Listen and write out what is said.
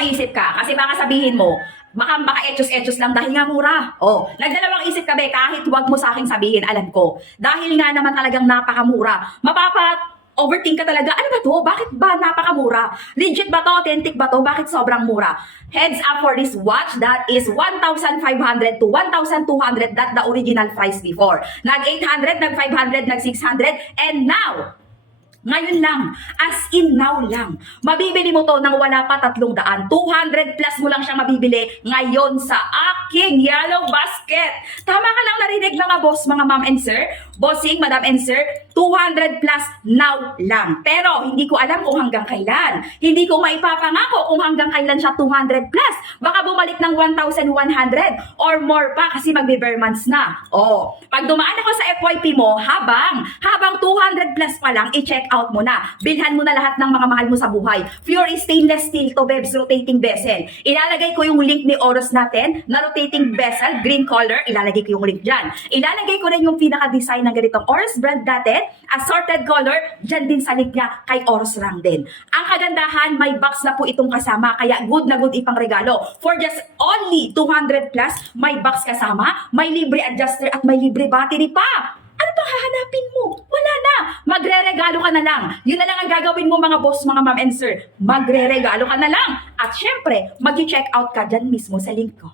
nagdalawang isip ka kasi baka sabihin mo, baka etos-etos lang dahil nga mura. Oh, nagdalawang isip ka be, kahit wag mo sa akin sabihin, alam ko. Dahil nga naman talagang napakamura. Overthink ka talaga. Ano ba to? Bakit ba napakamura? Legit ba to? Authentic ba to? Bakit sobrang mura? Heads up for this watch. That is 1,500 to 1,200. That the original price before. Nag-800, nag-500, nag-600. And now, ngayon lang, as in now lang, mabibili mo to nang wala pa 300. 200 plus mo lang siyang mabibili ngayon sa aking yellow basket. Tama ka lang narinig mga boss, mga ma'am and sir, bossing, madam and sir, 200 plus now lang. Pero hindi ko alam kung hanggang kailan. Hindi ko maipapangako kung hanggang kailan siya 200 plus. Baka bumalik ng 1,100 or more pa kasi magbe-bare months na. Oh, pag dumaan ako sa FYP mo, habang 200 plus pa lang, i-check out mo na. Bilhan mo na lahat ng mga mahal mo sa buhay. Pure stainless steel to Bebs rotating vessel. Ilalagay ko yung link ni Oros natin na rotating vessel, green color. Ilalagay ko yung link dyan. Ilalagay ko rin yung pinaka-design ng ganitong Oros brand natin, assorted color, dyan din sa link niya kay Oros lang din. Ang kagandahan, may box na po itong kasama, kaya good na good ipang regalo. For just only 200 plus, may box kasama, may libre adjuster at may libre battery pa. Ano pang hahanapin mo? Wala na. Magre-regalo ka na lang. Yun na lang ang gagawin mo mga boss, mga ma'am and sir. Magre-regalo ka na lang. At syempre, mag-check out ka dyan mismo sa link ko.